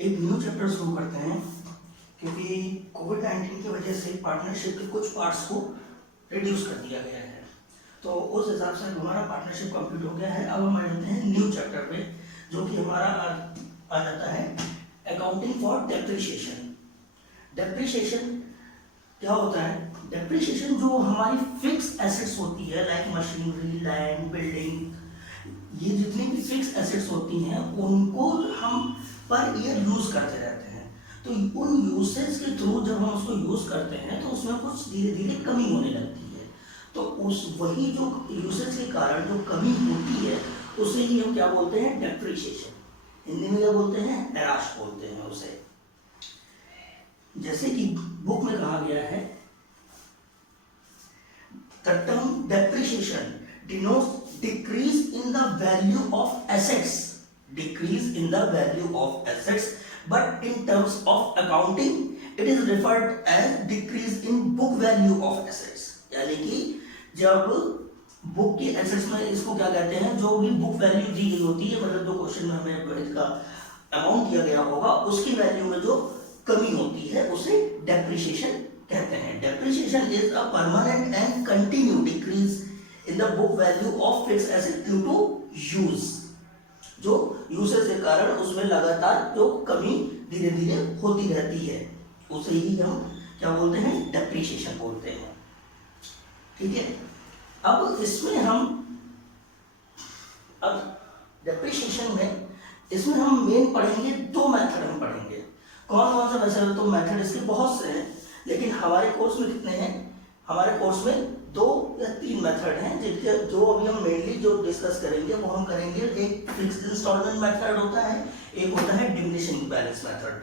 एक new chapter शुरू करते हैं क्योंकि कोविड-19 की वजह से पार्टनरशिप के कुछ पार्ट्स को रिड्यूस कर दिया गया है। तो उस हिसाब से हमारा पार्टनरशिप कंप्लीट हो गया है। अब हम आ जाते हैं न्यू चैप्टर पे, जो कि हमारा आ जाता है अकाउंटिंग फॉर डेप्रिसिएशन। डेप्रिसिएशन क्या होता है? डेप्रिसिएशन जो हमारी फिक्स एसेट्स होती है, लाइक मशीनरी, लैंड, बिल्डिंग, ये जितनी भी फिक्स एसेट्स होती हैं उनको हम पर ईयर यूज करते रहते हैं। तो उन यूसेज के थ्रू जब हम उसको यूज करते हैं तो उसमें कुछ धीरे धीरे कमी होने लगती है। तो उस वही जो यूसेज के कारण जो कमी होती है उसे ही हम क्या बोलते हैं? डेप्रिसिएशन। हिंदी में क्या बोलते हैं? हैराश बोलते हैं उसे। जैसे कि बुक में कहा गया है, the term depreciation denotes decrease in the value of assets, decrease in the value of assets, but in terms of accounting it is referred as decrease in book value of assets। यानी कि जब book की assets में इसको क्या कहते हैं, जो भी बुक वैल्यू दी गई होती है, मतलब जो क्वेश्चन में हमें गणित का अमाउंट दिया गया होगा उसकी वैल्यू में जो कमी होती है उसे डेप्रिसिएशन कहते हैं। Depreciation is a permanent and continue decrease in the book value of fixed asset due to use, जो यूसेज के कारण उसमें लगातार जो कमी धीरे धीरे होती रहती है उसे ही हम क्या बोलते हैं? डेप्रिसिएशन बोलते हैं। ठीक है, अब इसमें हम डेप्रिसिएशन में इसमें हम मेन पढ़ेंगे, दो मेथड हम पढ़ेंगे। कौन कौन सा? वैसे तो मेथड इसके बहुत से हैं, लेकिन हमारे कोर्स में कितने हैं? हमारे कोर्स में 2 या 3 मेथड हैं, जिनके जो अभी हम मेनली जो डिस्कस करेंगे वो हम करेंगे। एक फिक्स्ड इंस्टॉलमेंट मेथड होता है, एक होता है डिमिनिशिंग बैलेंस मेथड।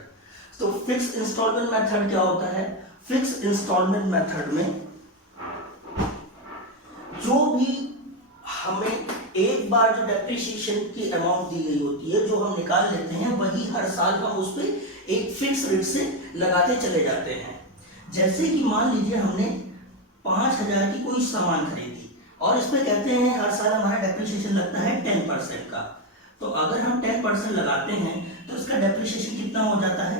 तो फिक्स्ड इंस्टॉलमेंट मेथड क्या होता है? फिक्स्ड इंस्टॉलमेंट मेथड में जो भी हमें एक बार जो डेप्रिसिएशन की अमाउंट दी गई होती है, जो हम निकाल लेते हैं, वही हर साल हम उस पर एक फिक्स रेट से लगाते चले जाते हैं। जैसे कि मान लीजिए हमने 5,000 की कोई सामान खरीदी और इस पे कहते हैं हर साल हमारा डेप्रिसिएशन लगता है 10% का। तो अगर हम 10% लगाते हैं तो इसका डेप्रिसिएशन कितना हो जाता है?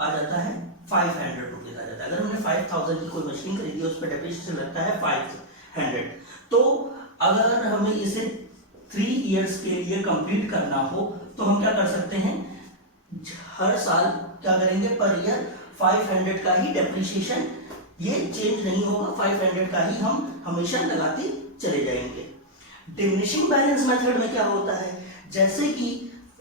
आ जाता है 500 रुपीज आ जाता है। अगर हमने 5,000 की कोई मशीन खरीदी उस पर डेप्रिसिएशन लगता है 500। तो अगर हमें इसे 3 इयर्स के लिए कंप्लीट करना हो तो हम क्या कर सकते हैं? हर साल क्या करेंगे? पर ईयर 500 का ही डेप्रिसिएशन, ये चेंज नहीं होगा, 500 का ही हम हमेशा लगाते चले जाएंगे। डिमिनिशिंग बैलेंस मेथड में क्या होता है? जैसे कि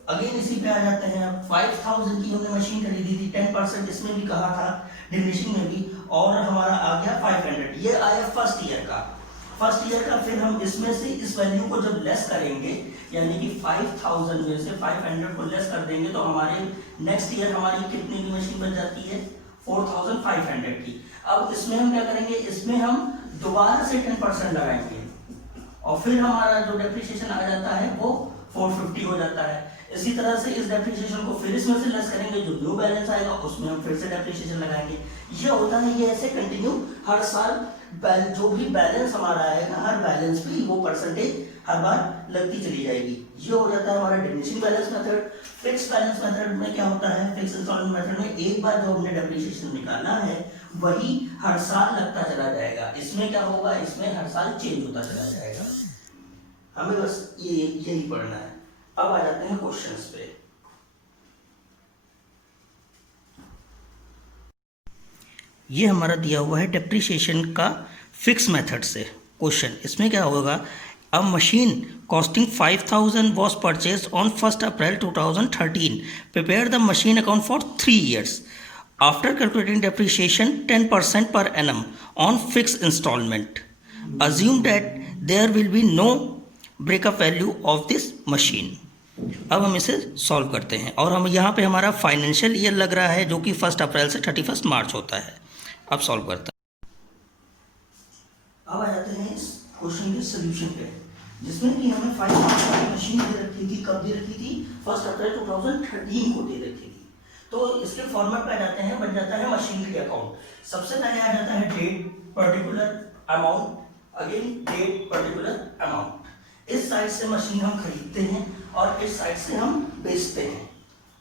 अगेन इसी पे आ जाते हैं। 5,000 की हमने मशीन खरीदी थी, 10% इसमें भी कहा था, डिमिनिशिंग में भी, और हमारा आ गया 500। ये आया फर्स्ट ईयर का। फिर हम इसमें से इस वैल्यू को जब लेस करेंगे, यानी कि 5,000 में से 500 को लेस कर देंगे, तो हमारे नेक्स्ट ईयर हमारी कितने की मशीन बन जाती है? 4,500 की। अब इसमें हम क्या करेंगे? इसमें हम दोबारा से 10% लगाएंगे और फिर हमारा जो डेप्रिसिएशन आ जाता है वो 450 हो जाता है। इसी तरह से इस डेप्रिसिएशन को फिर इसमें से लेस करेंगे, जो न्यू बैलेंस आएगा उसमें हम फिर से डेप्रिसिएशन लगाएंगे। ये होता है, ये ऐसे कंटिन्यू हर साल जो भी बैलेंस हमारा आएगा, हर बैलेंस पे वो परसेंटेज हर बार लगती चली जाएगी। ये हो जाता है हमारा diminishing balance method. Fixed balance method में क्या होता है? फिक्स्ड इंस्टॉलमेंट मेथड में एक बार जो हमने डेप्रिसिएशन निकाला है वही हर साल लगता चला जाएगा। इसमें क्या होगा? इसमें हर साल चेंज होता चला जाएगा। हमें बस यही पढ़ना है। अब आ जाते हैं क्वेश्चंस पे। ये हमारा दिया हुआ है डेप्रिसिएशन का फिक्स मेथड से क्वेश्चन। इसमें क्या होगा? अ machine costing 5,000 was purchased on 1st April 2013. Prepare the machine account for 3 years. After calculating depreciation 10% per annum on fixed installment, assume that there will be no breakup value of this machine. अब हम इसे solve करते हैं और हम यहाँ पे हमारा फाइनेंशियल ईयर लग रहा है जो कि 1 अप्रैल से 31 मार्च होता है। अब सॉल्व करते हैं। अब आ जाते हैं इस क्वेश्चन के सोल्यूशन पे, जिसमें कि हमें 5,000 की मशीन दे रखी थी। कब दे रखी थी? 1 अप्रैल 2013 को दे रखी थी। तो इसके फॉर्मेट पे आ जाते हैं, बन जाता है मशीनरी अकाउंट। सबसे पहले आ जाता है date, particular amount, again date, particular amount. इस साइड से मशीन हम खरीदते हैं और इस साइड से हम बेचते हैं।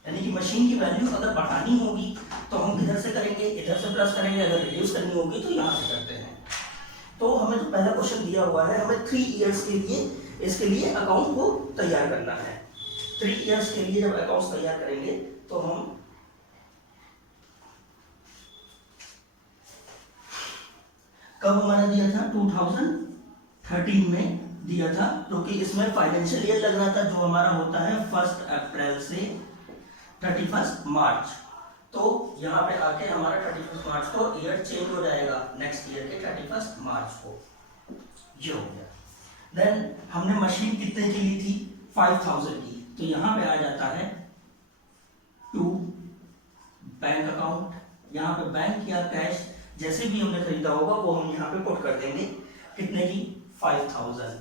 यानी कि मशीन की वैल्यू अगर बढ़ानी होगी तो हम किधर से करेंगे, इधर से प्लस करेंगे, अगर रिड्यूस करनी होगी तो यहाँ से करते हैं। तो हमें जो पहला क्वेश्चन दिया हुआ है, हमें 3 इयर्स के लिए इसके लिए अकाउंट को तैयार करना है। 3 इयर्स के लिए जब अकाउंट्स तैयार करेंगे तो हम कब हमारा दिया था, 2013 में दिया था, क्योंकि इसमें फाइनेंशियल ईयर लग रहा था जो हमारा होता है 1 अप्रैल से 31 मार्च। तो यहाँ पे आके हमारा 31 मार्च को ईयर चेंज हो जाएगा, नेक्स्ट ईयर के 31 मार्च को, ये हो गया। देन हमने मशीन कितने की ली थी, 5000 की, तो यहाँ पे आ जाता है टू बैंक अकाउंट। यहाँ पे बैंक या कैश जैसे भी हमने खरीदा होगा वो हम यहाँ पे पुट कर देंगे, कितने की, 5000।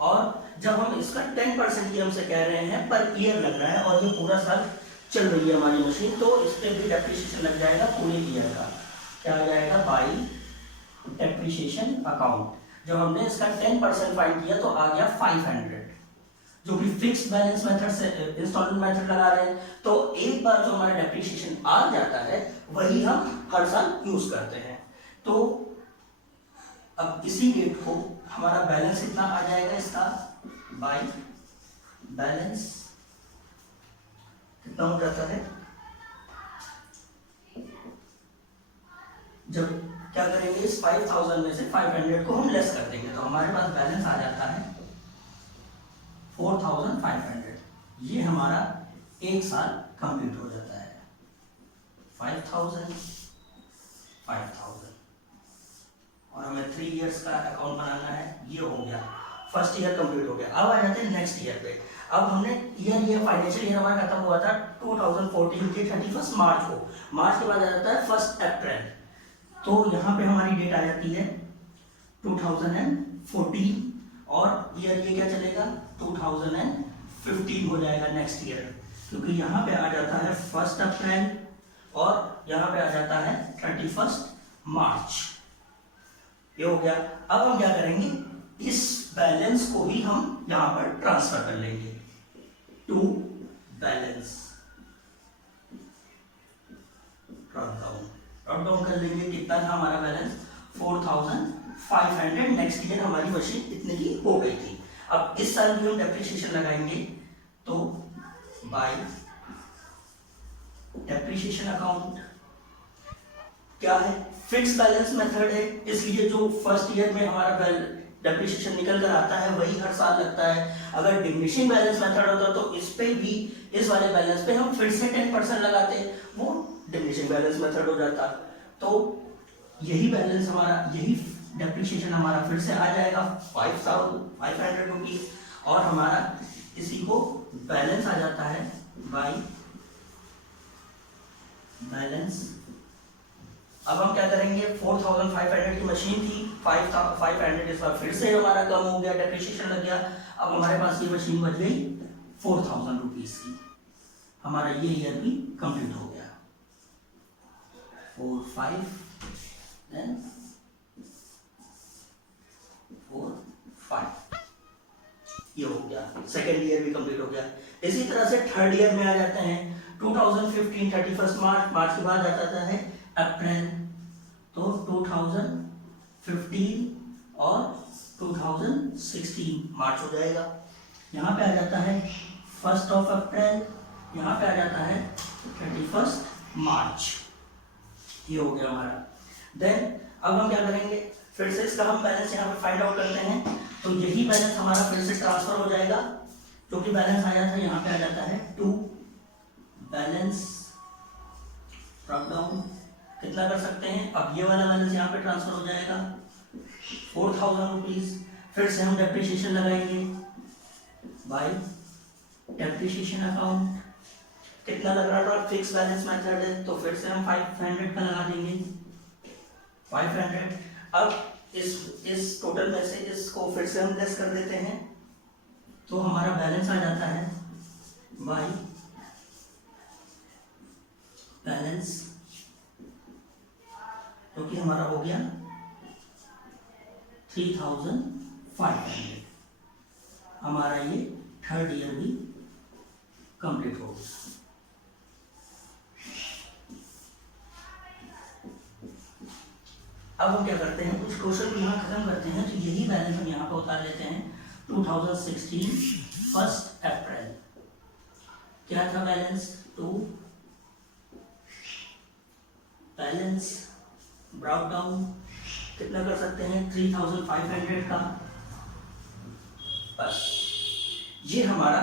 और जब हम इसका 10% की हमसे कह रहे हैं पर ईयर लग रहा है और ये पूरा साल चल रही है हमारी मशीन, तो इस पे भी डेप्रिसिएशन लग जाएगा पूरे ईयर का। क्या आ जाएगा, बाई डेप्रिसिएशन अकाउंट। जब हमने इसका 10% फाइंड किया तो आ गया 500, जो कि फिक्स बैलेंस मेथड से इंस्टॉलमेंट मेथड लगा रहे हैं, तो एक बार जो हमारा डेप्रिसिएशन आ जाता है वही हम हर साल यूज करते हैं। तो अब इसी डेट को हमारा बैलेंस कितना आ जाएगा इसका, बाई बैलेंस कितना हो जाता है, जब क्या करेंगे, इस 5000 में से 500 को हम लेस कर देंगे तो हमारे पास बैलेंस आ जाता है 4500। ये हमारा एक साल कंप्लीट हो जाता है। 5000 और हमें 3 इयर्स का अकाउंट बनाना है, ये हो गया, फर्स्ट ईयर कंप्लीट हो गया। अब आ जाते हैं नेक्स्ट ईयर पे। अब हमने ये फाइनेंशियल ईयर हमारा खत्म हुआ था 2014 के 31 मार्च को, मार्च के बाद आ जाता है 1 अप्रैल, तो यहाँ पे हमारी डेट आ जाती है 2014 और ईयर ये क्या चलेगा, 2015 हो जाएगा नेक्स्ट ईयर, क्योंकि यहाँ पे आ जाता है 1 अप्रैल और यहाँ पे आ जाता है 31 मार्च। ये हो गया। अब हम क्या करेंगे, इस बैलेंस को ही हम यहाँ पर ट्रांसफर कर लेंगे टू बैलेंस, ड्रॉप डाउन कर लेंगे। कितना था हमारा बैलेंस, 4500। नेक्स्ट ईयर हमारी मशीन इतने की हो गई थी। अब इस साल भी हम डेप्रिसिएशन लगाएंगे, तो बाय डेप्रिसिएशन अकाउंट क्या है, फिक्स बैलेंस मेथड है, इसलिए जो फर्स्ट ईयर में हमारा डेप्रिसिएशन निकल कर आता है वही हर साल लगता है। अगर डिमिनिशिंग बैलेंस मेथड होता तो इस पे भी, इस वाले बैलेंस पे हम फिर से 10% लगाते, वो डिमिनिशिंग बैलेंस मेथड हो जाता। तो यही बैलेंस हमारा, यही डेप्रिसिएशन हमारा फिर से आ जाएगा 5500 रुपीज, और हमारा इसी को बैलेंस आ जाता है बाई बैलेंस। अब हम क्या करेंगे, 4500 की मशीन थी, 500 इस बार फिर से हमारा कम हो गया, डेप्रिसिएशन लग गया। अब हमारे पास ये मशीन बच गई 4000 रुपीज की। हमारा ये ईयर भी कंप्लीट हो गया। 4 5 देन 4 5, ये हो गया, सेकेंड ईयर भी कंप्लीट हो गया। इसी तरह से थर्ड ईयर में आ जाते हैं 2015 31 मार्च, मार्च के बाद आ जाता है अप्रैल, तो 2015 और 2016 मार्च हो जाएगा। यहाँ पे आ जाता है 1 अप्रैल, यहाँ पे आ जाता है 31 मार्च, ये हो गया हमारा। देन अब हम क्या करेंगे, फिर से इसका हम बैलेंस यहाँ पे फाइंड आउट करते हैं, तो यही बैलेंस हमारा फिर से ट्रांसफर हो जाएगा, क्योंकि बैलेंस आया था, यहाँ पे आ जाता है टू बैलेंस, ड्रॉप डाउन कितना कर सकते हैं, अब ये वाला बैलेंस यहाँ पे ट्रांसफर हो जाएगा 4000 रुपीज। फिर से हम डेप्रिसिएशन लगाएंगे बाय डेप्रिसिएशन अकाउंट, कितना लग रहा था, फिक्स बैलेंस मेथड है, तो फिर से हम 500 का लगा देंगे 500। अब इस टोटल में से इसको फिर से हम लेस कर देते हैं, तो हमारा बैलेंस आ जाता है बाय बैलेंस, क्योंकि हमारा हो गया 3500। हमारा ये थर्ड ईयर भी कंप्लीट हो गया। अब हम क्या करते हैं, कुछ क्वेश्चन को यहाँ खत्म करते हैं, तो यही बैलेंस हम यहाँ पर उतार लेते हैं। 2016 1 अप्रैल क्या था balance, to balance brought down कितना कर सकते हैं 3500 का। बस ये हमारा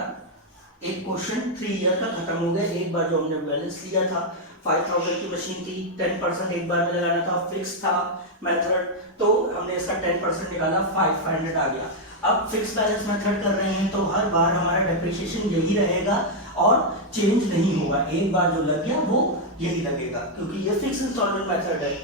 एक क्वेश्चन 3 ईयर का खत्म हो गया। एक बार जो हमने बैलेंस लिया था 5000 की मशीन थी, 10% एक बार में लगाना था, फिक्स था मेथड, तो हमने इसका 10% निकाला, 500 आ गया। अब फिक्स बैलेंस मेथड कर रहे हैं तो हर बार हमारा डेप्रिसिएशन यही रहेगा और चेंज नहीं होगा। एक बार जो लग गया वो यही लगेगा, क्योंकि ये फिक्स इंस्टॉलमेंट मेथड है।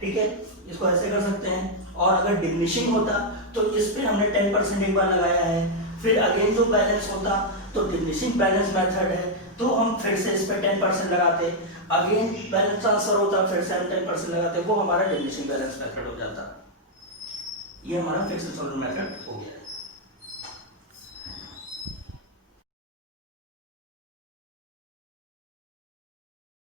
ठीक है, इसको ऐसे कर सकते हैं। और अगर डिमिनिशिंग होता तो इस पे हमने 10% एक बार लगाया है, फिर अगेन जो बैलेंस होता तो डिमिनिशिंग बैलेंस मेथड है, तो हम फिर से इस पे 10% लगाते, अगेन बैलेंस ट्रांसफर होता, फिर से हम 10% लगाते, वो हमारा डिमिनिशिंग बैलेंस मेथड हो जाता। ये हमारा फिक्स इंस्टॉलमेंट मेथड हो गया।